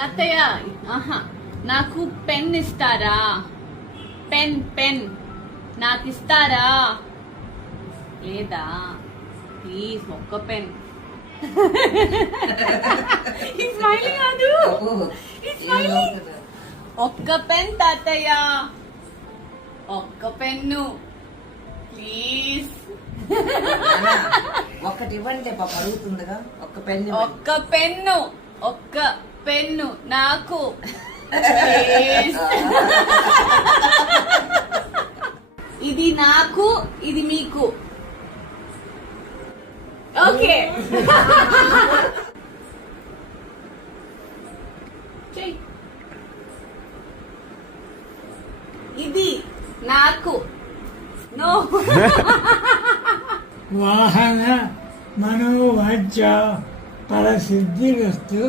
తాతయ్య ఆహా నాకు పెన్ ఇస్తారా? పెన్ పెన్ నాకు ఇస్తారా? లేదా ప్లీజ్ ఒక్క పెన్. కాదు ఒక్క పెన్ తాతయ్య, ఒక్క పెన్ను ప్లీజ్. ఒక్కటి ఇవ్వండి పాప అడుగుతుందిగా. ఒక్క పెన్ను, ఒక్క పెన్ను, ఒక్క పెన్ను నాకు ప్లీజ్. ఇది నాకు, ఇది మీకు. ఓకే ఇది నాకు. నో. వాహన మనోవాచ్య పరసిద్ధిరస్తు.